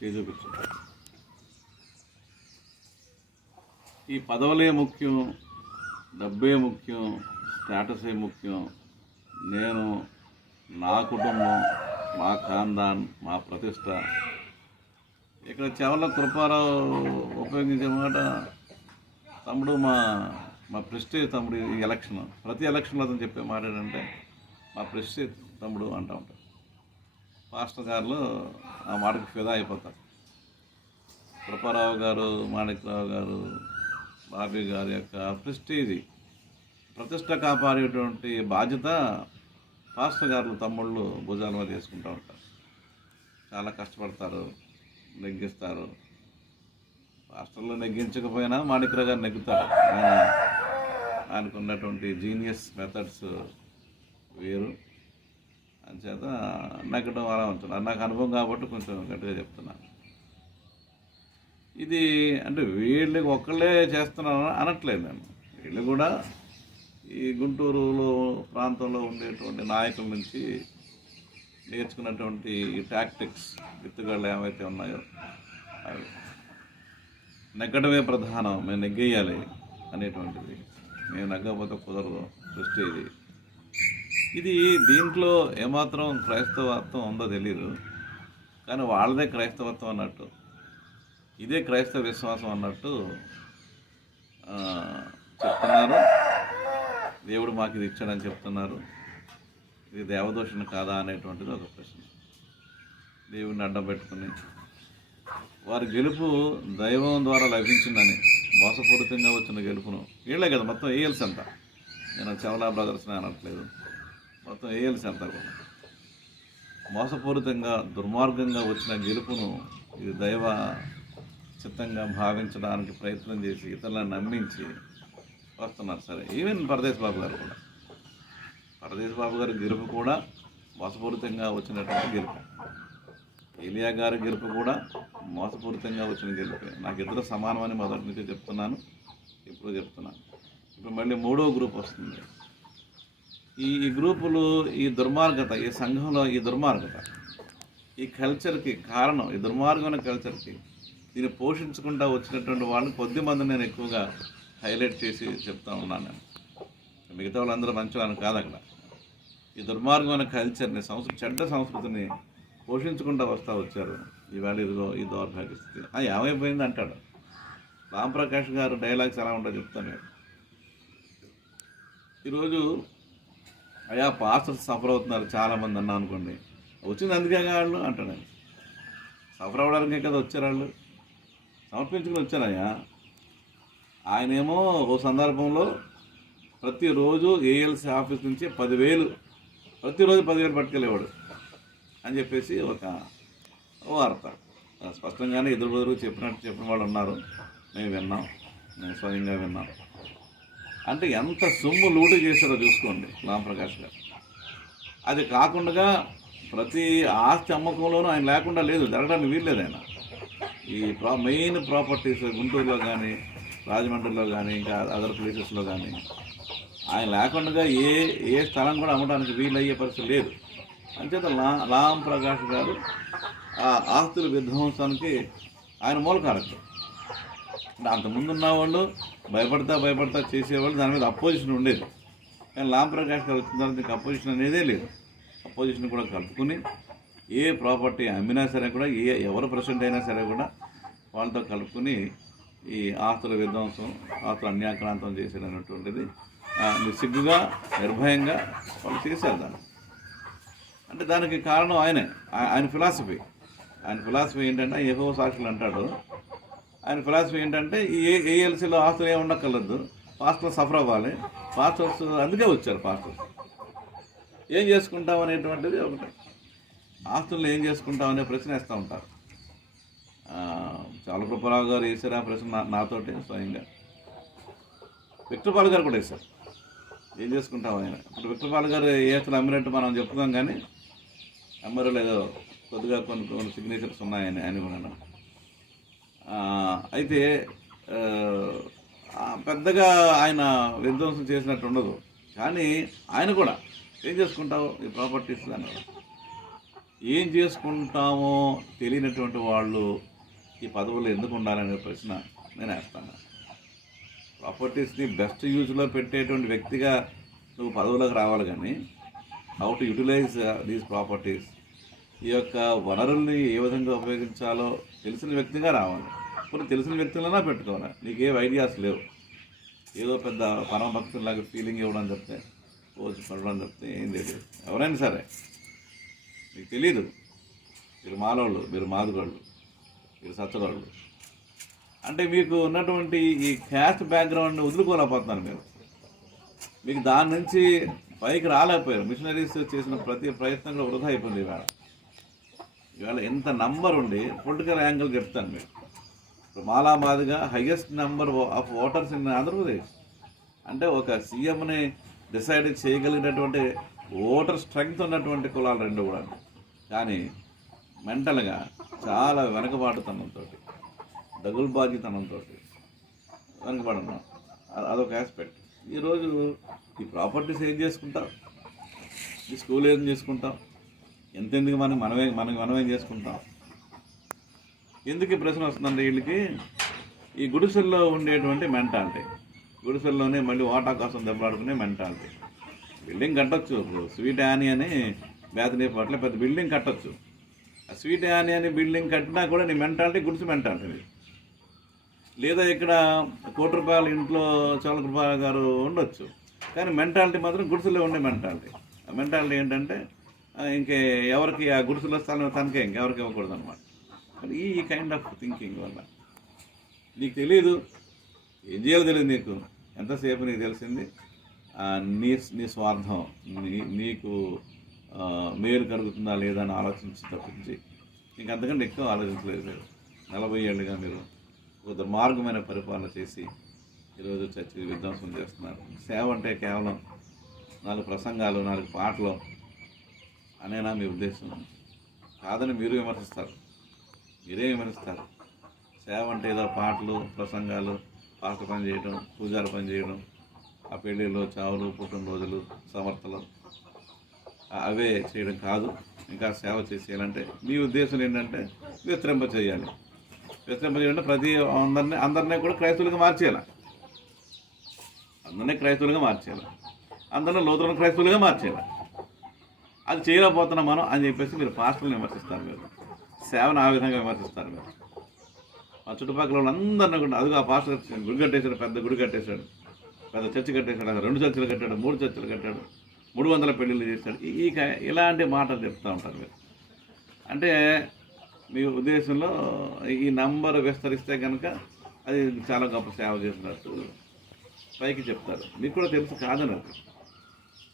చూపించు. ఈ పదవులే ముఖ్యం, డబ్బే ముఖ్యం, స్టేటసే ముఖ్యం. నేను, నా కుటుంబం, మా ఖాందాన్, మా ప్రతిష్ట. ఇక్కడ చెవల కృపారావు ఉపయోగించే మాట, తమ్ముడు మా ప్రెస్టేజ్ తమ్ముడు. ఈ ఎలక్షన్, ప్రతి ఎలక్షన్లో అతను చెప్పే మాట ఏంటంటే మా ప్రెస్టేజ్ తమ్ముడు అంటూ ఉంటారు. పాస్టర్ గారు ఆ మాటకు ఫిదా అయిపోతారు. కృపారావు గారు, మాణిక్రావు గారు, బాబీ గారి యొక్క ప్రెస్టేజ్, ప్రతిష్ట కాపాడేటువంటి బాధ్యత పాస్టర్ గారు తమ్ముళ్ళు భుజాల మీద చేసుకుంటూ ఉంటారు. చాలా కష్టపడతారు, నెగ్గిస్తారు. పాస్టర్లు నెగ్గించకపోయినా మాణిక్రావు గారు నెగ్గుతారు. ఆయనకు ఉన్నటువంటి జీనియస్ మెథడ్స్ వేరు. అంచేత నెగ్గడం అలా ఉంటున్నారు. నాకు అనుభవం కాబట్టి కొంచెం గట్టిగా చెప్తున్నాను. ఇది అంటే వీళ్ళకి ఒక్కళ్ళే చేస్తున్నాను అనట్లేదు నేను. వీళ్ళు కూడా ఈ గుంటూరులో ప్రాంతంలో ఉండేటువంటి నాయకుల నుంచి నేర్చుకున్నటువంటి ఈ టాక్టిక్స్, విత్తుగాళ్ళు ఏమైతే ఉన్నాయో అవి నెగ్గడమే ప్రధానం. మేము నెగ్గేయాలి అనేటువంటిది. మేము నెగ్గకపోతే కుదరదు ప్రెస్టేజ్. ఇది దీంట్లో ఏమాత్రం క్రైస్తవత్వం ఉందో తెలియదు, కానీ వాళ్ళదే క్రైస్తవత్వం అన్నట్టు, ఇదే క్రైస్తవ విశ్వాసం అన్నట్టు చెప్తున్నారు. దేవుడు మాకు ఇది ఇచ్చాడని చెప్తున్నారు. ఇది దేవదోషణ కాదా అనేటువంటిది ఒక ప్రశ్న. దేవుడిని అడ్డం పెట్టుకుని వారి గెలుపు దైవం ద్వారా లభించిందని, మోసపూరితంగా వచ్చిన గెలుపును వీళ్ళే కదా మొత్తం ఏఎల్సి అంతా. నేను చవలా బ్రదర్స్ని అనట్లేదు, మొత్తం ఏఎల్సి అంతా కూడా మోసపూరితంగా దుర్మార్గంగా వచ్చిన గెలుపును ఇది దైవ చిత్తంగా భావించడానికి ప్రయత్నం చేసి ఇతరులను నమ్మించి వస్తున్నారు. సరే, ఈవెన్ పరదేశ్ బాబు గారు కూడా, పరదేశ్ బాబు గారి గెలుపు కూడా మోసపూరితంగా వచ్చినటువంటి గెలుపు. ఏలియా గారి గెలుపు కూడా మోసపూరితంగా వచ్చిన గెలుపే. నాకు ఇద్దరు సమానమని మొదటి నుంచి చెప్తున్నాను, ఇప్పుడు చెప్తున్నాను. ఇప్పుడు మళ్ళీ మూడో గ్రూప్ వస్తుంది. ఈ గ్రూపులు, ఈ దుర్మార్గత, ఈ సంఘంలో ఈ దుర్మార్గత, ఈ కల్చర్కి కారణం, ఈ దుర్మార్గమైన కల్చర్కి దీన్ని పోషించుకుంటూ వచ్చినటువంటి వాళ్ళని కొద్ది మంది నేను ఎక్కువగా హైలైట్ చేసి చెప్తా ఉన్నాను. నేను మిగతా వాళ్ళందరూ మంచి వాళ్ళని కాదు. అక్కడ ఈ దుర్మార్గమైన కల్చర్ని, చెడ్డ సంస్కృతిని పోషించుకుంటూ వచ్చారు. ఈవేళ ఇదిగో ఈ దౌర్భాగ్య స్థితి. ఏమైపోయింది అంటాడు రాంప్రకాష్ గారు. డైలాగ్స్ ఎలా ఉంటాయో చెప్తాను. ఈరోజు అయ్యా పాస్టర్స్ సఫర్ అవుతున్నారు చాలామంది అన్నా అనుకోండి, వచ్చింది అందుకే వాళ్ళు అంటాడు. సఫర్ అవ్వడానికే కదా వచ్చారు వాళ్ళు, సమర్పించుకుని వచ్చారయ్యా. ఆయనేమో ఓ సందర్భంలో ప్రతిరోజు ఏఎల్సి ఆఫీస్ నుంచి 10,000 ప్రతిరోజు 10,000 పట్టుకెళ్ళేవాడు అని చెప్పేసి ఒక వార్త. స్పష్టంగానే ఎదురు చెప్పిన వాళ్ళు ఉన్నారు. మేము విన్నాం, మేము స్వయంగా విన్నాం. అంటే ఎంత సొమ్ము లూటు చేశారో చూసుకోండి రాంప్రకాష్ గారు. అది కాకుండా ప్రతి ఆస్తి అమ్మకంలోనూ ఆయన లేకుండా లేదు, జరగడానికి వీల్లేదు. ఆయన ఈ మెయిన్ ప్రాపర్టీస్ గుంటూరులో కానీ, రాజమండ్రిలో కానీ, ఇంకా అదర్ ప్లేసెస్లో కానీ ఆయన లేకుండా ఏ స్థలం కూడా అమ్మడానికి వీలయ్యే పరిస్థితి లేదు. అంచేత రాంప్రకాష్ గారు ఆ ఆస్తుల విధ్వంసానికి ఆయన మూలకారకులు. అంటే అంతకుముందు ఉన్నవాళ్ళు భయపడతా చేసేవాళ్ళు, దాని మీద అపోజిషన్ ఉండేది. కానీ రాంప్రకాష్ గారు వచ్చిన తర్వాత ఇంకా అపోజిషన్ అనేదే లేదు. అపోజిషన్ కూడా కలుపుకుని ఏ ప్రాపర్టీ అమ్మినా సరే కూడా, ఎవరు ప్రెసిడెంట్ అయినా సరే కూడా వాళ్ళతో కలుపుకుని ఈ ఆస్తుల విధ్వంసం, ఆస్తుల అన్యాక్రాంతం చేసేటటువంటిది సిగ్గుగా, నిర్భయంగా వాళ్ళు చేశారు దాన్ని. అంటే దానికి కారణం ఆయన ఫిలాసఫీ. ఆయన ఫిలాసఫీ ఏంటంటే, యెహోవా సాక్షులు అంటాడు, ఆయన ఫిలాసఫీ ఏంటంటే ఈ ఏఎల్సీలో ఆస్తులు ఏమి ఉండక్కర్లేదు, పాస్టర్స్ సఫర్ అవ్వాలి. పాస్టర్స్ అందుకే వచ్చారు. పాస్టర్స్ ఏం చేసుకుంటాం అనేటువంటిది ఒకటి. ఆస్తులను ఏం చేసుకుంటాం అనే ప్రశ్న వేస్తూ ఉంటారు. చాలా కృపారావు గారు వేశారు ఆ ప్రశ్న నాతోటి స్వయంగా. విక్టర్పాల్ గారు కూడా వేశారు, ఏం చేసుకుంటాం ఆయన. ఇప్పుడు విక్టర్పాల్ గారు ఏ అసలు అమ్మినట్టు మనం చెప్తున్నాం, కానీ అమ్మరు లేదో కొద్దిగా కొన్ని సిగ్నేచర్స్ ఉన్నాయని ఆయన కూడా. అయితే పెద్దగా ఆయన విధ్వంసం చేసినట్టు ఉండదు, కానీ ఆయన కూడా ఏం చేసుకుంటావు ఈ ప్రాపర్టీస్ అన్నారు. ఏం చేసుకుంటామో తెలియనటువంటి వాళ్ళు ఈ పదవుల్లో ఎందుకు ఉండాలనే ప్రశ్న నేను వేస్తాను. ప్రాపర్టీస్ని బెస్ట్ యూజ్లో పెట్టేటువంటి వ్యక్తిగా నువ్వు పదవులకు రావాలి, కానీ how to utilise these properties, ఈ యొక్క వనరుల్ని ఏ విధంగా ఉపయోగించాలో తెలిసిన వ్యక్తిగా రావాలి. కొన్ని తెలిసిన వ్యక్తులైనా పెట్టుకోవాలి. నీకేం ఐడియాస్ లేవు, ఏదో పెద్ద పరమభక్తులాగా ఫీలింగ్ ఇవ్వడం చెప్తే పోసి పడడం చెప్తే ఏం తెలియదు. ఎవరైనా సరే మీకు తెలీదు, మీరు మాలోళ్ళు, మీరు మాదుగోళ్ళు, మీరు సచ్చరోళ్ళు. అంటే మీకు ఉన్నటువంటి ఈ క్యాస్ట్ బ్యాక్గ్రౌండ్ని వదులుకోలేకపోతున్నారు మీరు. మీకు దాని నుంచి పైకి రాలేకపోయారు. మిషనరీస్ చేసిన ప్రతి ప్రయత్నం కూడా వృధా అయిపోయింది. ఇవాళ ఎంత నంబర్ ఉండి పొలిటికల్ యాంగిల్ చెప్తాను మీకు. ఇప్పుడు మాలామాదిగా highest number of voters in Andhra Pradesh. అంటే ఒక సీఎంని డిసైడ్ చేయగలిగినటువంటి ఓటర్ స్ట్రెంగ్త్ ఉన్నటువంటి కులాలు రెండు కూడా. కానీ మెంటల్గా చాలా వెనకబాటుతనంతో, దగులుబాజీతనంతో వెనకబడున్నాం. అదొక ఆస్పెక్ట్. ఈరోజు ఈ ప్రాపర్టీస్ ఏం చేసుకుంటాం, ఈ స్కూల్ ఏం చేసుకుంటాం, ఎంతెందుకు మనమేం చేసుకుంటాం. ఎందుకు ఈ ప్రశ్న వస్తుందంటే వీళ్ళకి ఈ గుడిసెల్లో ఉండేటువంటి మెంటాలిటీ, గుడిసెల్లోనే మళ్ళీ వాటా కోసం దెబ్బలాడుకునే మెంటాలిటీ. బిల్డింగ్ కట్టొచ్చు, స్వీట్ యానీ అని బేతనేపట్ల పెద్ద బిల్డింగ్ కట్టొచ్చు. ఆ స్వీట్ యానీ అని బిల్డింగ్ కట్టినా కూడా నీ మెంటాలిటీ గుడిసె మెంటాలిటీ. లేదా ఇక్కడ ₹1,00,00,000 ఇంట్లో చోళకృపాల గారు ఉండొచ్చు, కానీ మెంటాలిటీ మాత్రం గుడిసెలో ఉండే మెంటాలిటీ. ఆ మెంటాలిటీ ఏంటంటే ఇంకే ఎవరికి ఆ గుడిసెలో స్థలం తనకే ఇంకెవరికి ఇవ్వకూడదు అనమాట. ఈ కైండ్ ఆఫ్ థింకింగ్ వల్ల నీకు తెలియదు, ఏం చేయాలో తెలియదు. నీకు ఎంతసేపు నీకు తెలిసింది నీ స్వార్థం, నీకు మేలు కలుగుతుందా లేదా అని ఆలోచించి తప్పించి ఇంకంతకంటే ఎక్కువ ఆలోచించలేదు. 40 ఏళ్ళుగా మీరు ఒక దుర్మార్గమైన పరిపాలన చేసి ఈరోజు చర్చి విధ్వంసం చేస్తున్నారు. సేవ అంటే కేవలం 4 ప్రసంగాలు, 4 పాటలు అనేనా మీ ఉద్దేశం? కాదని మీరు విమర్శిస్తారు. మీరే విమర్శిస్తారు. సేవ అంటే ఏదో పాటలు, ప్రసంగాలు, పాట పని చేయడం, పూజారి పని చేయడం, ఆ పెళ్ళిళ్ళు, చావులు, పుట్టినరోజులు, సమర్థలు అవే చేయడం కాదు. ఇంకా సేవ చేసేయాలంటే మీ ఉద్దేశం ఏంటంటే విస్తరింప చేయాలి. విస్తరింప చేయాలంటే అందరినీ కూడా క్రైస్తవులుగా మార్చేయాలి. అందరినీ క్రైస్తవులుగా మార్చేయాలి. అందరినీ లోతులను క్రైస్తవులుగా మార్చేయాలి. అది చేయలేకపోతున్నాం మనం అని చెప్పేసి మీరు పాస్టర్లను విమర్శిస్తారు. మీరు సేవను ఆ విధంగా విమర్శిస్తారు. మీరు ఆ చుట్టుపక్కల వాళ్ళందరినీ కూడా అదిగో ఆ పాస్టర్ గుడి కట్టేశాడు, పెద్ద గుడి కట్టేశాడు, పెద్ద చర్చి కట్టేశాడు, 2 చర్చిలు కట్టాడు, 3 చర్చిలు కట్టాడు, 300 పెళ్ళిళ్ళు చేశాడు. ఇలాంటి మాటలు చెప్తూ ఉంటారు మీరు. అంటే మీ ఉద్దేశంలో ఈ నంబర్ విస్తరిస్తే కనుక అది చాలా గొప్ప సేవ చేసినట్టు పైకి చెప్తారు. మీకు కూడా తెలుసు కాదని అది.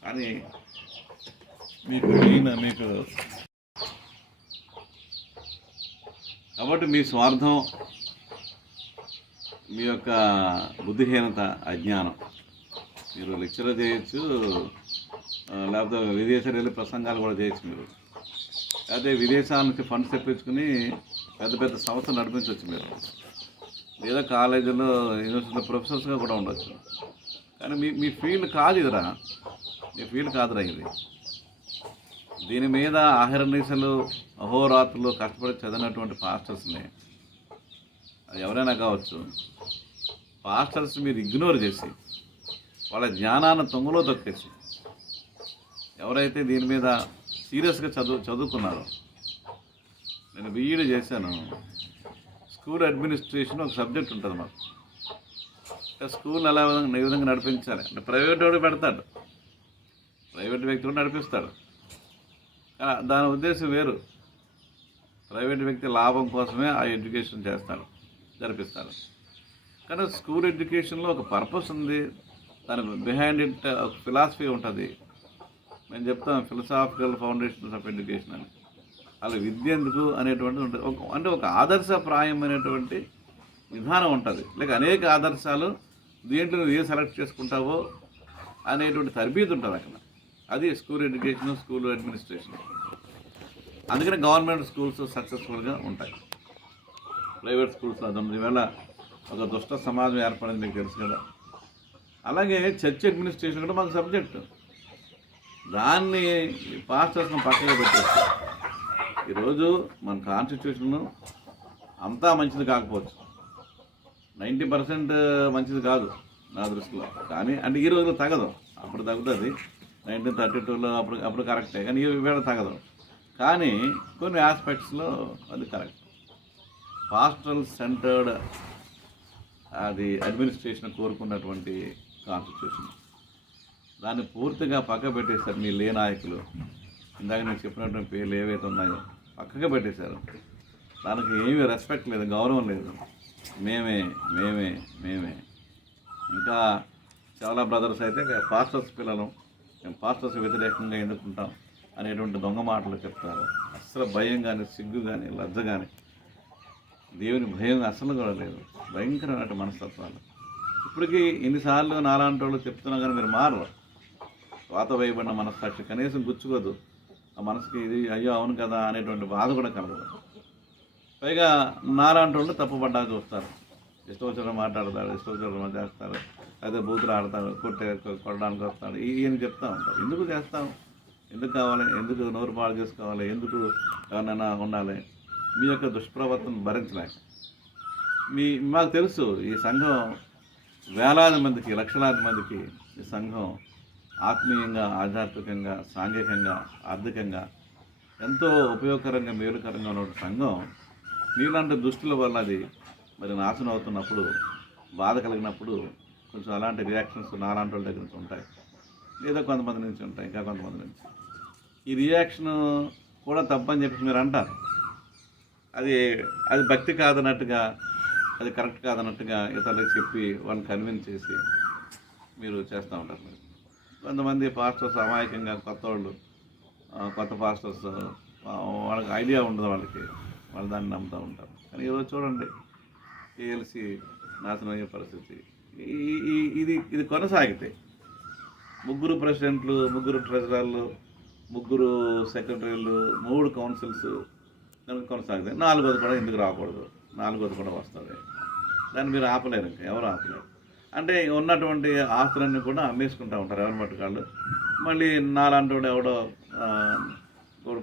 కానీ మీకు కాబట్టి మీ స్వార్థం, మీ యొక్క బుద్ధిహీనత, అజ్ఞానం. మీరు లెక్చరర్ చేయొచ్చు, లేకపోతే విదేశాలు వెళ్ళి ప్రసంగాలు కూడా చేయొచ్చు. మీరు లేకపోతే విదేశాల నుంచి ఫండ్స్ తెప్పించుకుని పెద్ద పెద్ద సంస్థలు నడిపించవచ్చు. మీరు లేదా కాలేజీలో, యూనివర్సిటీలో ప్రొఫెసర్స్గా కూడా ఉండొచ్చు. కానీ మీ ఫీల్డ్ కాదు ఇదిరా, మీ ఫీల్డ్ కాదురా ఇది. దీని మీద ఆహర్నిశలు అహోరాత్రులు కష్టపడి చదివినటువంటి పాస్టర్స్ని, అది ఎవరైనా కావచ్చు, పాస్టర్స్ మీరు ఇగ్నోర్ చేసి వాళ్ళ జ్ఞానాన్ని తొంగలో తొక్కేసి ఎవరైతే దీని మీద సీరియస్గా చదువుకున్నారో, నేను బీఈడీ చేశాను. స్కూల్ అడ్మినిస్ట్రేషన్ ఒక సబ్జెక్ట్ ఉంటుంది మాకు. స్కూల్ ఏ విధంగా నడిపించాలి అంటే ప్రైవేట్ వాడు పెడతాడు, ప్రైవేట్ వ్యక్తి కూడా నడిపిస్తాడు. దాని ఉద్దేశం వేరు. ప్రైవేట్ వ్యక్తి లాభం కోసమే ఆ ఎడ్యుకేషన్ జరిపిస్తారు. కానీ స్కూల్ ఎడ్యుకేషన్లో ఒక పర్పస్ ఉంది, దాని బిహైండ్ ఇట్ ఒక ఫిలాసఫీ ఉంటుంది. మేము చెప్తాం ఫిలసాఫికల్ ఫౌండేషన్స్ ఆఫ్ ఎడ్యుకేషన్ అని. అలా విద్య ఎందుకు అనేటువంటి ఉంటుంది. అంటే ఒక ఆదర్శప్రాయమైనటువంటి విధానం ఉంటుంది. లేక అనేక ఆదర్శాలు దీంట్లో నువ్వు ఏ సెలెక్ట్ చేసుకుంటావో అనేటువంటి తరబీదు ఉంటుంది అక్కడ. అది స్కూల్ ఎడ్యుకేషన్, స్కూల్ అడ్మినిస్ట్రేషన్. అందుకని గవర్నమెంట్ స్కూల్స్ సక్సెస్ఫుల్గా ఉంటాయి. ప్రైవేట్ స్కూల్స్ అది ఈవేళ ఒక దుష్ట సమాజం ఏర్పడింది, మీకు తెలుసు కదా. అలాగే చర్చ్ అడ్మినిస్ట్రేషన్ కూడా మాకు సబ్జెక్టు. దాన్ని పాస్టర్స్ని పక్కగా పెట్టేసి ఈరోజు మన కాన్స్టిట్యూషన్ అంతా మంచిది కాకపోవచ్చు, 90% మంచిది కాదు నా దృష్టిలో. కానీ అంటే ఈ రోజులో తగదు, అప్పుడు తగ్గుతుంది. 1932లో అప్పుడు కరెక్టే, కానీ ఈ వేళ తగదు. కానీ కొన్ని ఆస్పెక్ట్స్లో అది కరెక్ట్. పాస్టరల్ సెంటర్డ్ అది అడ్మినిస్ట్రేషన్ కోరుకున్నటువంటి కాన్స్టిట్యూషన్, దాన్ని పూర్తిగా పక్క పెట్టేశారు మీ నాయకులు. ఇందాక నేను చెప్పినటువంటి పేర్లు ఏవైతే ఉన్నాయో పక్కగా పెట్టేశారు. దానికి ఏమీ రెస్పెక్ట్ లేదు, గౌరవం లేదు. మేమే మేమే మేమే ఇంకా చాలా బ్రదర్స్ అయితే పాస్టర్స్ పిల్లలు, మేము పాస్టర్స్ వ్యతిరేకంగా ఎన్నుకుంటాం అనేటువంటి దొంగ మాటలు చెప్తారు. అస్సలు భయం కానీ, సిగ్గు కానీ, లజ్జ కానీ, దేవుని భయం అస్సలు కూడా లేదు. భయంకరమైన మనస్తత్వాలు. ఇప్పటికీ ఎన్నిసార్లు నాలాంటి వాళ్ళు చెప్తున్నా కానీ మీరు మారరు. వాత వేయబడిన మనస్సాక్షి కనీసం గుచ్చుకోదు. ఆ మనసుకి ఇది అయ్యో అవును కదా అనేటువంటి బాధ కూడా కలగదు. పైగా నాలాంటి వాళ్ళు తప్పుపడ్డా చూస్తారు. ఇష్టం వచ్చిన మాట్లాడతాడు, ఇష్టం వచ్చిన చేస్తారు, అదే బూతులు ఆడతాడు, కొట్టడానికి వస్తాడు, ఈయన చెప్తూ ఉంటారు. ఎందుకు చేస్తాం, ఎందుకు కావాలి, ఎందుకు నోరు పాడు చేసుకోవాలి, ఎందుకు ఎవరినైనా ఉండాలి, మీ యొక్క దుష్ప్రవర్తన భరించలేక. మాకు తెలుసు ఈ సంఘం వేలాది మందికి, లక్షలాది మందికి ఈ సంఘం ఆత్మీయంగా, ఆధ్యాత్మికంగా, సాంఘికంగా, ఆర్థికంగా ఎంతో ఉపయోగకరంగా, మేలుకరంగా ఉన్న సంఘం నీలాంటి దుష్టుల వల్ల అది మరి నాశనం అవుతున్నప్పుడు, బాధ కలిగినప్పుడు కొంచెం అలాంటి రియాక్షన్స్ నాలాంటి వాళ్ళ దగ్గర నుంచి ఉంటాయి, లేదా కొంతమంది నుంచి ఉంటాయి, ఇంకా కొంతమంది నుంచి. ఈ రియాక్షన్ కూడా తప్పని చెప్పేసి మీరు అంటారు. అది భక్తి కాదన్నట్టుగా, అది కరెక్ట్ కాదన్నట్టుగా ఇతరులకు చెప్పి వాళ్ళని కన్విన్స్ చేసి మీరు చేస్తూ ఉంటారు. మీరు కొంతమంది పాస్టర్స్ అమాయకంగా, కొత్త పాస్టర్స్ వాళ్ళకి ఐడియా ఉండదు, వాళ్ళు దాన్ని నమ్ముతూ ఉంటారు. కానీ ఈరోజు చూడండి ఏఎల్సి నాశనం అయ్యే పరిస్థితి. ఇది కొనసాగితే 3 ప్రెసిడెంట్లు, 3 ట్రెజరర్లు, 3 సెక్రటరీలు, 3 కౌన్సిల్స్ కనుక కొనసాగితే 4వది కూడా ఎందుకు రాకూడదు, 4వది కూడా వస్తుంది. దాన్ని మీరు ఆపలేరు, ఇంకా ఎవరు ఆపలేరు. అంటే ఉన్నటువంటి ఆస్తులన్నీ కూడా అమ్మేసుకుంటూ ఉంటారు ఎవరి మట్టుకాళ్ళు. మళ్ళీ నాలాంటి వాడు ఎవడో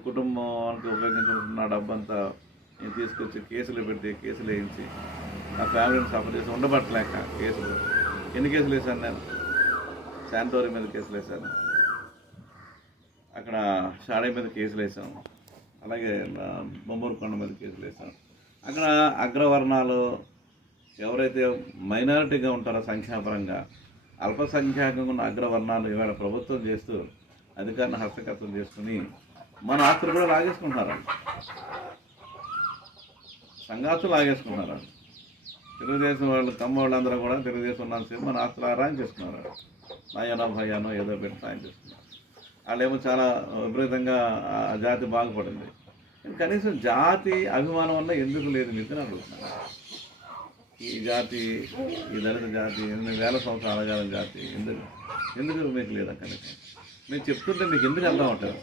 కుటుంబానికి ఉపయోగించుకుంటున్న డబ్బంతా నేను తీసుకొచ్చి కేసులు పెడితే, కేసులు వేయించి నా ఫ్యామిలీని సఫర్ చేసి ఉండబట్టలేక కేసులు. ఎన్ని కేసులు వేశాను నేను? శాంతోరి మీద కేసులు వేశాను, అక్కడ షాడై మీద కేసులు వేసాము, అలాగే బొమ్మూరుకొండ మీద కేసులు వేసాము. అక్కడ అగ్రవర్ణాలు ఎవరైతే మైనారిటీగా ఉంటారో సంఖ్యాపరంగా, అల్పసంఖ్యాకంగా ఉన్న అగ్రవర్ణాలు ఇవాళ ప్రభుత్వం చేస్తూ అధికారాన్ని హస్తగతం చేసుకుని మన ఆస్తులు కూడా లాగేసుకుంటున్నారు, సంఘాస్తులు లాగేసుకుంటున్నారు. తెలుగుదేశం వాళ్ళు, కమ్మ వాళ్ళందరూ కూడా తెలుగుదేశం ఉన్నంతసేపు మన ఆస్తులు ఆరాయం చేసుకున్నారు. నయనో భయానో ఏదో పెట్టి సాయం చేస్తున్నారు. వాళ్ళేమో చాలా విపరీతంగా జాతి బాగుపడింది. కనీసం జాతి అభిమానం వల్ల ఎందుకు లేదు మీకు అడుగుతున్నాను. ఈ జాతి, ఈ దళిత జాతి, 8,000 సంవత్సరాల కాలం జాతి ఎందుకు మీకు లేదా? కనీసం మేము చెప్తుంటే మీకు ఎందుకు అర్థం అవుతారు?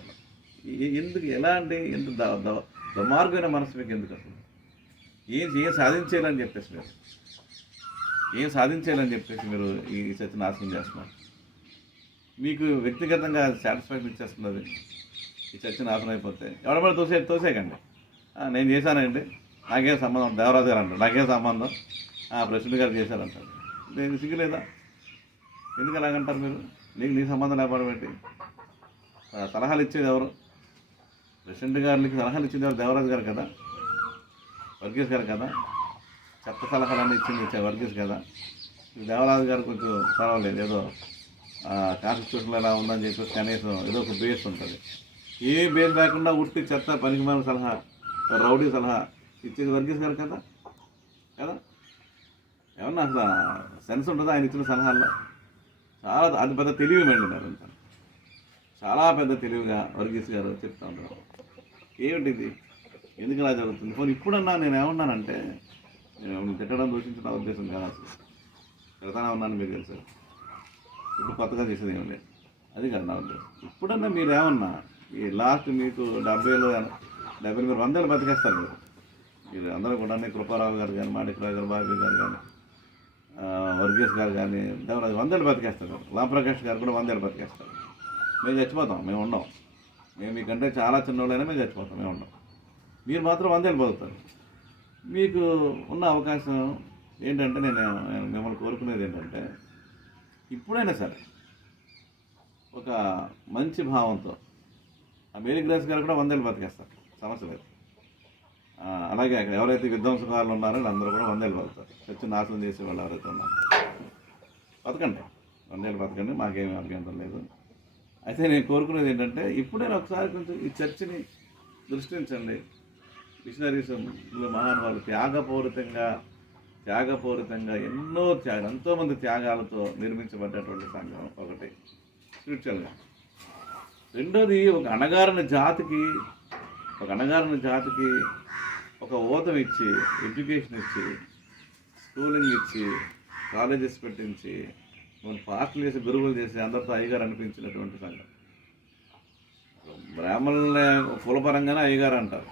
ఎందుకు, ఎలా అంటే ఎంత దుర్మార్గమైన మనసు మీకు ఎందుకు? అసలు ఏం సాధించేయాలని చెప్పేసి మీరు ఈ చర్చ నాశనం చేస్తున్నారు. మీకు వ్యక్తిగతంగా సాటిస్ఫాక్షన్ ఇచ్చేస్తున్నది ఈ చర్చ నాశనం అయిపోతే. ఎవడబడి తోసేయకండి. నేను చేశానండి, నాకేం సంబంధం, దేవరాజు గారు అంటారు, నాకేం సంబంధం, ప్రెసిడెంట్ గారు చేశారంటారు. నేను సిగ్గులేదా? ఎందుకు అలాగంటారు మీరు? నీ సంబంధం లేకపోవడం ఏంటి? సలహాలు ఇచ్చేది ఎవరు? ప్రెసిడెంట్ గారికి సలహాలు ఇచ్చేది ఎవరు? దేవరాజు గారు కదా, వర్గీస్ గారు కదా. చెత్త సలహాలన్నీ ఇచ్చింది వర్గీస్ కదా. దేవరాజు గారు కొంచెం పర్వాలేదు, ఏదో కాన్స్టిట్యూషన్లో ఎలా ఉందని చెప్పేసి కనీసం ఏదో ఒక బేస్ ఉంటుంది. ఏ బేస్ లేకుండా ఉట్టి చెత్త పనికిమాలిన సలహా, రౌడీ సలహా ఇచ్చేది వర్గీస్ గారు కదా. ఏమన్నా అసలు సెన్స్ ఉంటుందా ఆయన ఇచ్చిన సలహాల్లో? చాలా అది పెద్ద తెలివి వెళ్ళినారు, చాలా పెద్ద తెలివిగా వర్గీస్ గారు చెప్తా ఉంటారు. ఏమిటిది, ఎందుకు ఇలా జరుగుతుంది? పోనీ ఇప్పుడన్నా నేను ఏమన్నానంటే, నేను తిట్టడం, దూషించిన ఉద్దేశం కాదు, అసలు తిడతానే ఉన్నాను మీకు తెలుసు. ఇప్పుడు కొత్తగా చేసేది ఏం లేదు, అది కాదు నా ఉద్దేశం. ఇప్పుడన్నా మీరు ఏమన్నా ఈ లాస్ట్ మీకు 70 మీరు 100 ఏళ్ళు బతికేస్తారు. మీరు అందరూ కూడా కృపారావు గారు కానీ, మాణిక్రావు గారు, బాబీ గారు కానీ, వర్గీస్ గారు కానీ, దేవరాజు 100 ఏళ్ళు బతికేస్తారు. రామప్రకాష్ గారు కూడా 100 ఏళ్ళు బతికేస్తారు. మేము చచ్చిపోతాం, మేము ఉండం. మేము మీకంటే చాలా చిన్నోళ్ళైనా మేము చచ్చిపోతాం, మేము ఉండం. మీరు మాత్రం 100 ఏళ్ళు బతుకుతారు. మీకు ఉన్న అవకాశం ఏంటంటే నేను మిమ్మల్ని కోరుకునేది ఏంటంటే ఇప్పుడైనా సరే ఒక మంచి భావంతో మేరీ గ్రేస్ గారు కూడా 100 ఏళ్ళు బతికేస్తారు, సమస్య లేదు. అలాగే అక్కడ ఎవరైతే విధ్వంసకారులు ఉన్నారో అందరూ కూడా 100 ఏళ్ళు బతుకుతారు. చర్చ నాశనం చేసే వాళ్ళు ఎవరైతే ఉన్నారో బతకండి, 100 ఏళ్ళు బతకండి, మాకేమీ అభ్యంతరం లేదు. అయితే నేను కోరుకునేది ఏంటంటే ఇప్పుడైనా ఒకసారి కొంచెం ఈ చర్చని దృష్టించండి. మిషనరీస్ మహానుభావులు త్యాగపూరితంగా ఎంతోమంది త్యాగాలతో నిర్మించబడ్డటువంటి సంఘం ఒకటి స్పిరిచువల్గా. రెండోది ఒక అణగారిన జాతికి ఒక ఊతం ఇచ్చి, ఎడ్యుకేషన్ ఇచ్చి, స్కూలింగ్ ఇచ్చి, కాలేజెస్ పెట్టించి, పాస్టర్లు చేసి, గురువులు చేసి అందరితో అయ్యగారు అనిపించినటువంటి సంఘం. బ్రాహ్మణుల్ని కులపరంగానే అయ్యగారు అంటారు,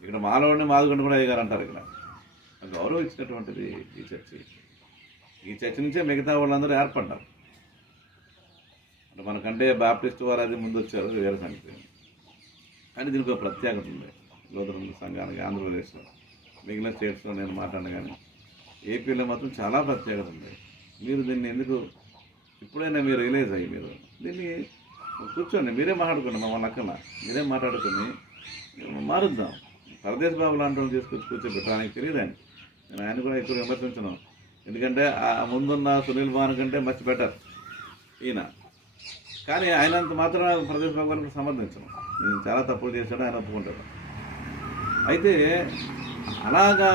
ఇక్కడ మాలవాడిని మాదిగొండ కూడా అయ్యగారు అంటారు. ఇక్కడ గౌరవం ఇచ్చినటువంటిది ఈ చర్చి నుంచే మిగతా వాళ్ళందరూ ఏర్పడ్డారు. అంటే మనకంటే బాప్టిస్ట్ వారు అది ముందు వచ్చారు, వేరే సంగతి. కానీ దీనికి ఒక ప్రత్యేకత ఉంది లూథరన్ సంఘానికి ఆంధ్రప్రదేశ్లో. మిగిలిన స్టేట్స్లో నేను మాట్లాడిన కానీ ఏపీలో మాత్రం చాలా ప్రత్యేకత ఉంది. మీరు దీన్ని ఎందుకు ఇప్పుడైనా మీరు రియలైజ్ అయ్యి మీరు దీన్ని కూర్చోండి, మీరే మాట్లాడుకోండి, మమ్మల్ని అక్కన మీరే మాట్లాడుకొని మారుద్దాం. పరదేశ్ బాబు లాంటి వాళ్ళు తీసుకొచ్చి కూర్చోబెట్టారు. ఆయనకి తెలియదండి, నేను ఆయన కూడా ఎక్కువ విమర్శించను. ఎందుకంటే ఆ ముందున్న సునీల్ భాను కంటే మచ్ బెటర్ ఈయన. కానీ ఆయనంత మాత్రం ప్రదేశ్ బాబు గారికి సమర్థించను. నేను చాలా తప్పులు చేశాడు, ఆయన ఒప్పుకుంటాడు. అయితే అలాగా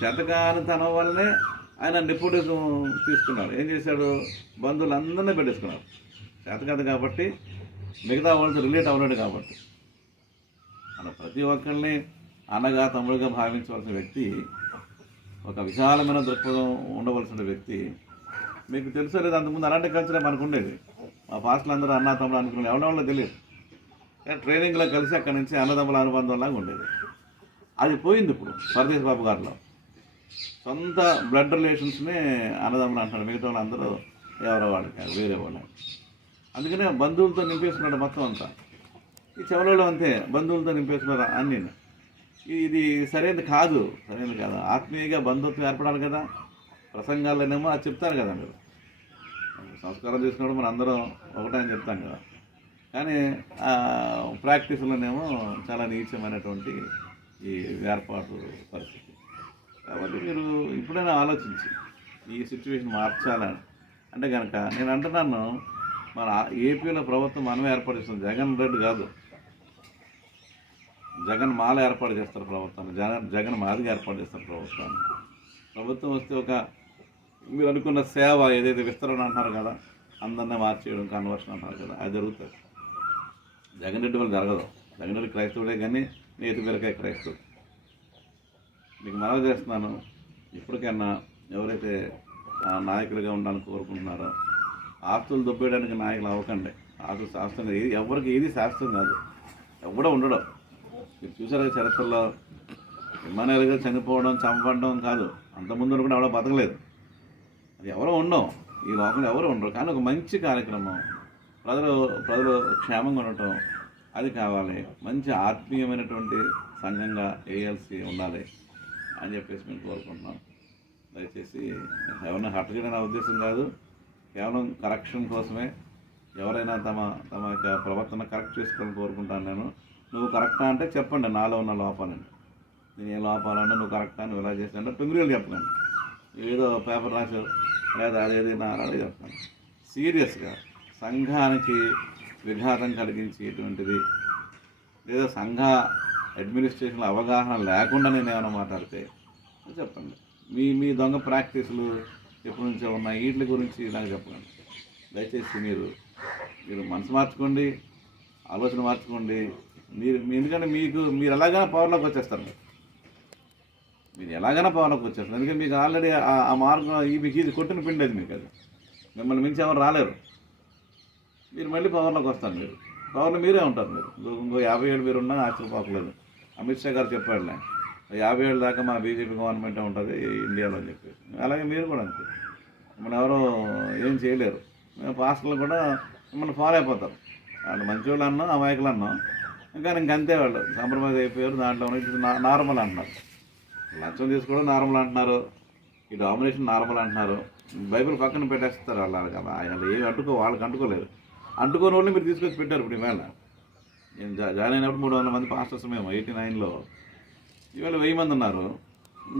చేతకానితనం వల్లనే ఆయన నెపోటిజం తీసుకున్నాడు. ఏం చేశాడు, బంధువులందరినీ పెట్టేసుకున్నాడు. చేతకాదు కాబట్టి, మిగతా వాళ్ళతో రిలేట్ అవ్వలేడు కాబట్టి. మన ప్రతి ఒక్కరిని అన్నగా తమ్ముడుగా భావించవలసిన వ్యక్తి, ఒక విశాలమైన దృక్పథం ఉండవలసిన వ్యక్తి. మీకు తెలుసో లేదు, అంతకుముందు అలాంటి కల్చరే మనకు ఉండేది. మా పాస్టర్లు అందరూ అన్న తమ్ముడు అనుకునే ఎవరిలో తెలియదు. ట్రైనింగ్లో కలిసి అక్కడి నుంచి అన్నదమ్ముల అనుబంధంలాగా ఉండేది. అది పోయింది ఇప్పుడు పరదేశ్ బాబు గారిలో. సొంత బ్లడ్ రిలేషన్స్ని అన్నదమ్ములు అంటున్నాడు, మిగతా వాళ్ళు అందరూ ఎవరో వాళ్ళు కాదు, వేరే వాళ్ళు. అందుకనే బంధువులతో నింపేస్తున్నాడు మొత్తం అంతా. ఈ చెవలలో అంతే, బంధువులతో నింపేస్తున్నారు అన్నీ. ఇది సరైనది కాదు. ఆత్మీయంగా బంధుత్వం ఏర్పడాలి కదా. ప్రసంగాల్లోనేమో అది చెప్తారు కదా, మీరు సంస్కారం తీసుకున్నప్పుడు మనం అందరం ఒకటే అని చెప్తాం కదా. కానీ ప్రాక్టీస్లోనేమో చాలా నీచమైనటువంటి ఈ ఏర్పాటు పరిస్థితి. కాబట్టి మీరు ఇప్పుడైనా ఆలోచించి ఈ సిచ్యువేషన్ మార్చాలని అంటే కనుక నేను అంటున్నాను, మన ఏపీలో ప్రభుత్వం మనమే ఏర్పాటు చేస్తుంది. జగన్ రెడ్డి కాదు, జగన్ మాల ఏర్పాటు చేస్తారు ప్రభుత్వాన్ని, జగన్ మాదిగా ఏర్పాటు చేస్తారు ప్రభుత్వాన్ని. ప్రభుత్వం వస్తే ఒక మీరు అనుకున్న సేవ ఏదైతే విస్తరణ అంటున్నారు కదా, అందరినీ మార్చేయడం, కన్వర్షన్ అంటారు కదా, అది జరుగుతుంది. జగన్ రెడ్డి వాళ్ళు జరగదు. జగన్ రెడ్డి క్రైస్తవుడే కానీ నేతి బీరకాయ క్రైస్తవుడు. మీకు మనవి చేస్తున్నాను, ఇప్పటికైనా ఎవరైతే నాయకులుగా ఉండాలని కోరుకుంటున్నారో ఆస్తులు దొబ్బేయడానికి నాయకులు అవ్వకండి. ఆస్తులు శాస్త్రం ఎవరికి ఏది శాస్త్రం కాదు, ఎవడో ఉండడం. మీరు చూసారు చరిత్రలో ఇమ్మానుయేల్ చనిపోవడం, చంపడం కాదు, అంతకుముందు కూడా ఎవడో బతకలేదు. అది ఎవరో ఉండవు, ఈ లోకంలో ఎవరు ఉండరు. కానీ ఒక మంచి కార్యక్రమం, ప్రజలు క్షేమంగా ఉండటం, అది కావాలి. మంచి ఆత్మీయమైనటువంటి సంఘంగా వేయాల్సి ఉండాలి అని చెప్పేసి మేము కోరుకుంటున్నాం. దయచేసి ఎవరైనా హర్ట్ చేయడం నా ఉద్దేశం కాదు, కేవలం కరెక్షన్ కోసమే. ఎవరైనా తమ యొక్క ప్రవర్తన కరెక్ట్ చేసుకోవాలని కోరుకుంటాను నేను. నువ్వు కరెక్టా అంటే చెప్పండి, నాలో ఉన్న లోపాలండి, నేను ఏ లోపాలన్నా నువ్వు కరెక్టా, నువ్వు ఎలా చేస్తానంటే పెంగులు చెప్పకండి. ఏదో పేపర్ రాశారు లేదా అదేది నా అలాగే చెప్తాను. సీరియస్గా సంఘానికి విఘాతం కలిగించేటువంటిది లేదా సంఘ అడ్మినిస్ట్రేషన్లో అవగాహన లేకుండా నేను ఏమైనా మాట్లాడితే చెప్పండి. మీ దొంగ ప్రాక్టీసులు ఎప్పటి నుంచో ఉన్నాయి, వీటి గురించి నాకు చెప్పండి. దయచేసి మీరు మనసు మార్చుకోండి, ఆలోచన మార్చుకోండి. ఎందుకంటే మీరు ఎలాగైనా పవర్లోకి వచ్చేస్తారు. మీరు ఎలాగైనా పవర్లోకి వచ్చేస్తారు. ఎందుకంటే మీకు ఆల్రెడీ ఆ మార్గం మీకు ఇది కొట్టిన పిండి అది. మీకు అది మిమ్మల్ని మించి ఎవరు రాలేరు. మీరు మళ్ళీ పవర్లోకి వస్తారు. మీరు పవర్లో మీరే ఉంటారు. ఇంకో 50 ఏళ్ళు మీరు ఉన్నా ఆశ్చర్యపోకలేదు. అమిత్ షా గారు చెప్పాడులే, 50 ఏళ్ళ దాకా మన బీజేపీ గవర్నమెంటే ఉంటుంది ఇండియాలో అని చెప్పి. అలాగే మీరు కూడా అంతే, మిమ్మల్ని ఎవరో ఏం చేయలేరు. మేము పాస్టర్లు కూడా మిమ్మల్ని ఫాలో అయిపోతారు. వాళ్ళు మంచి వాళ్ళు అన్నాం, అమాయకులు అన్నాం, ఇంకంతే వాళ్ళు కాంప్రమైజ్ అయిపోయారు. దాంట్లో నార్మల్ అంటున్నారు, లంచం తీసుకోవడం నార్మల్ అంటున్నారు, ఈ డామినేషన్ నార్మల్ అంటున్నారు. బైబిల్ పక్కన పెట్టేస్తారు వాళ్ళు ఏమి వాళ్ళకి అంటుకోలేరు. అంటుకోని వాళ్ళు మీరు తీసుకొచ్చి పెట్టారు. ఇప్పుడు ఈవేళ నేను జాయిన్ అయినప్పుడు 300 మంది పాస్టర్స్ మేము 89లో, ఇవాళ 1000 మంది ఉన్నారు.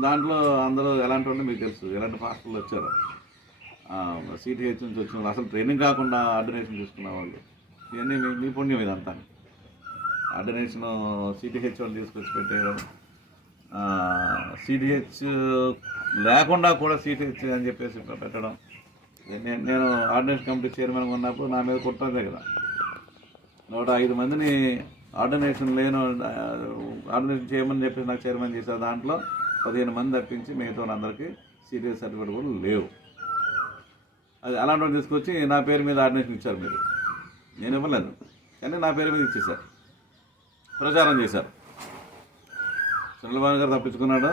దాంట్లో అందరూ ఎలాంటి వాళ్ళు మీకు తెలుసు, ఎలాంటి పాస్టర్లు వచ్చారు. సిటిహెచ్ నుంచి వచ్చిన వాళ్ళు, అసలు ట్రైనింగ్ కాకుండా ఆర్డినేషన్ తీసుకున్న వాళ్ళు, ఇవన్నీ మీ పుణ్యం ఇదంతా. ఆర్డినేషన్ సిటిహెచ్ వాళ్ళు తీసుకొచ్చి పెట్టేయడం, సిటిహెచ్ లేకుండా కూడా సిటిహెచ్ అని చెప్పేసి పెట్టడం. నేను ఆర్డినేషన్ కమిటీ చైర్మన్గా ఉన్నప్పుడు నా మీద కుట్రదే కదా, 105 మందిని ఆర్డినేషన్ ఆర్డినేషన్ చేయమని చెప్పేసి నాకు చైర్మన్ చేశారు. దాంట్లో 15 మంది తప్పించి మిగతా వాళ్ళందరికీ సిటిహెచ్ సర్టిఫికేట్ కూడా లేవు. అది అలాంటి తీసుకొచ్చి నా పేరు మీద ఆర్డినేషన్ ఇచ్చారు. మీరు, నేను ఇవ్వలేదు కానీ నా పేరు మీద ఇచ్చేశారు, ప్రచారం చేశారు. చంద్రబాబు గారు తప్పించుకున్నాడు,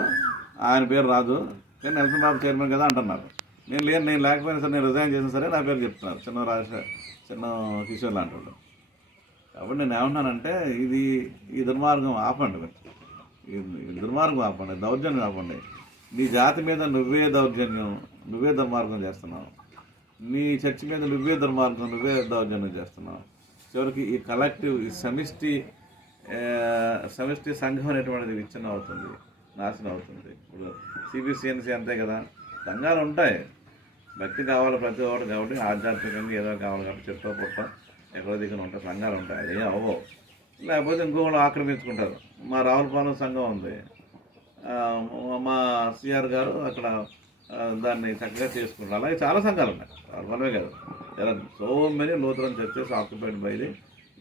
ఆయన పేరు రాదు, కానీ నెల్సన్ బాబు చైర్మన్ కదా అంటున్నారు. నేను లేకపోయినా సరే, నేను రిజైన్ చేసినా సరే నా పేరు చెప్తున్నారు, చిన్న కిషోర్ లాంటి వాళ్ళు. కాబట్టి నేను ఏమన్నానంటే, ఈ దుర్మార్గం ఆపండి, ఈ దుర్మార్గం ఆపండి, దౌర్జన్యం ఆపండి. నీ జాతి మీద నువ్వే దౌర్జన్యం, నువ్వే దుర్మార్గం చేస్తున్నావు. నీ చర్చి మీద నువ్వే దుర్మార్గం, నువ్వే దౌర్జన్యం చేస్తున్నావు. చివరికి ఈ కలెక్టివ్, ఈ సమిష్టి సంఘం అనేటువంటిది విచ్ఛిన్నం అవుతుంది, నాశనం అవుతుంది. ఇప్పుడు సిబిసిఎన్సి అంతే కదా, సంఘాలు ఉంటాయి, భక్తి కావాలి ప్రతి ఒక్కటి, కాబట్టి ఆధ్యాత్మికంగా ఏదో కావాలి కాబట్టి చెట్టు పుట్ట ఎక్కడో దిగున ఉంటాయి, సంఘాలు ఉంటాయి, అది ఏం అవ్వవు. లేకపోతే ఇంకొకళ్ళు ఆక్రమించుకుంటారు. మా రావులపాలెం సంఘం ఉంది, మా సిఆర్ గారు అక్కడ దాన్ని చక్కగా చేసుకుంటారు. అలాగే చాలా సంఘాలు ఉన్నాయి, రావులపాలెమే కాదు, so many Lutheran churches occupied by the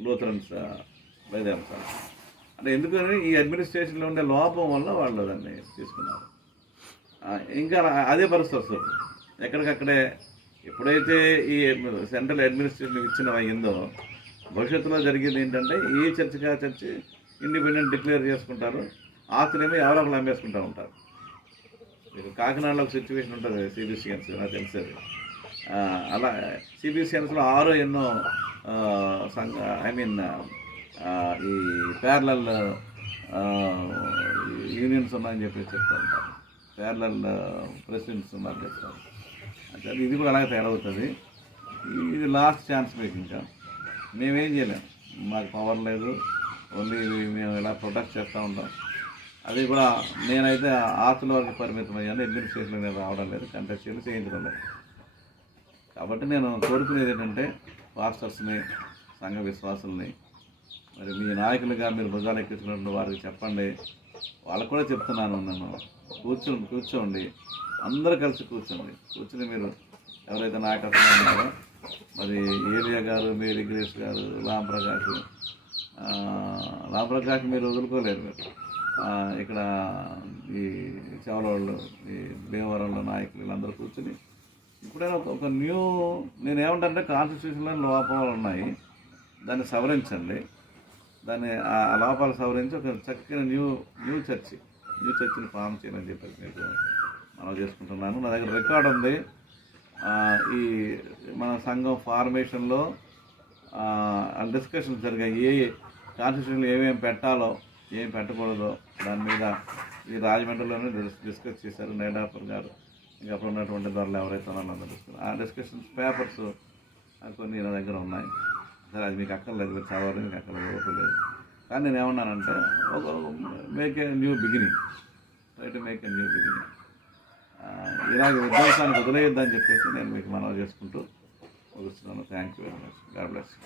Lutherans by the అంశాలు. అంటే ఎందుకని ఈ అడ్మినిస్ట్రేషన్లో ఉండే లోపం వల్ల వాళ్ళు దాన్ని తీసుకున్నారు. ఇంకా అదే పరిస్థితి వస్తుంది ఎక్కడికక్కడే. ఎప్పుడైతే ఈ సెంట్రల్ అడ్మినిస్ట్రేషన్ విచ్ఛిన్నం అయ్యిందో, భవిష్యత్తులో జరిగేది ఏంటంటే, ఏ చర్చికి ఆ చర్చి ఇండిపెండెంట్ డిక్లేర్ చేసుకుంటారు, ఆస్తులేమో ఎవరో ఒకరు అమ్మేసుకుంటూ ఉంటారు. మీకు కాకినాడలో ఒక సిచ్యువేషన్ ఉంటుంది, సిబిసిఎన్స్ నాకు తెలిసేది. అలా సిబిసిఎన్స్లో 6 ఎన్నో ఈ ప్యారలల్ యూనియన్స్ ఉన్నాయని చెప్పి చెప్తూ ఉంటారు, ప్యారలల్ ప్రెసిడెంట్స్ ఉన్నారని చెప్తారు. అంటే ఇది కూడా అలాగే తయారవుతుంది. ఇది లాస్ట్ ఛాన్స్ మీకు. ఇంకా మేమేం చేయలేము, మాకు పవర్ లేదు, ఓన్లీ మేము ఇలా ప్రొటెక్ట్ చేస్తూ ఉంటాం. అది కూడా నేనైతే ఆస్తుల వరకు పరిమితం అయ్యాను, అడ్మినిస్ట్రేషన్లో నేను రావడం లేదు, కంటెస్టులు చేయించడం లేదు. కాబట్టి నేను కోరుకునేది ఏంటంటే, పాస్టర్స్ని, సంఘ విశ్వాసుల్ని, మరి మీ నాయకులుగా మీరు భుజాలు ఎక్కించుకున్నట్టు వారికి చెప్పండి. వాళ్ళకు కూడా చెప్తున్నాను, నన్ను కూర్చోండి, అందరూ కలిసి కూర్చుని మీరు ఎవరైతే నాయకత్వం ఉన్నారో, మరి ఏలియా గారు, మేరీ గ్రేస్ గారు, రాంప్రకాష్ మీరు వదులుకోలేరు. మీరు ఇక్కడ ఈ చెవలవాళ్ళు, ఈ భీమవరంలో నాయకులు వీళ్ళందరూ కూర్చుని ఇప్పుడైనా ఒక నేనేమంటే కాన్స్టిట్యూషన్లో లోపాలు ఉన్నాయి, దాన్ని సవరించండి. దాన్ని ఆ లోపాలు సవరించి ఒక చక్కని న్యూ చర్చిని ఫామ్ చేయమని చెప్పేసి మీకు మనం చేసుకుంటున్నాను. నా దగ్గర రికార్డ్ ఉంది. ఈ మన సంఘం ఫార్మేషన్లో డిస్కషన్స్ జరిగాయి, ఏ కాన్స్టిట్యూషన్లో ఏమేమి పెట్టాలో ఏం పెట్టకూడదో దాని మీద ఈ రాజమండ్రిలోనే డిస్కస్ చేశారు నైడాపర్ గారు, ఇంకా అప్పుడు ఉన్నటువంటి ధరలు ఎవరైతే ఉన్నారో డిస్కస్. ఆ డిస్కషన్స్ పేపర్స్ కొన్ని నా దగ్గర ఉన్నాయి. సరే, అది మీకు అక్కర్లేదు, మీరు చదవాలి, మీకు అక్కర్లేదు, లేదు. కానీ నేను ఏమన్నానంటే, ఒక make a new beginning, try to make a new beginning. ఇలాగ విధ్వంసానికి వదిలేయొద్దని చెప్పేసి నేను మీకు మనవి చేసుకుంటూ ముగిస్తున్నాను. Thank you very much. God bless you.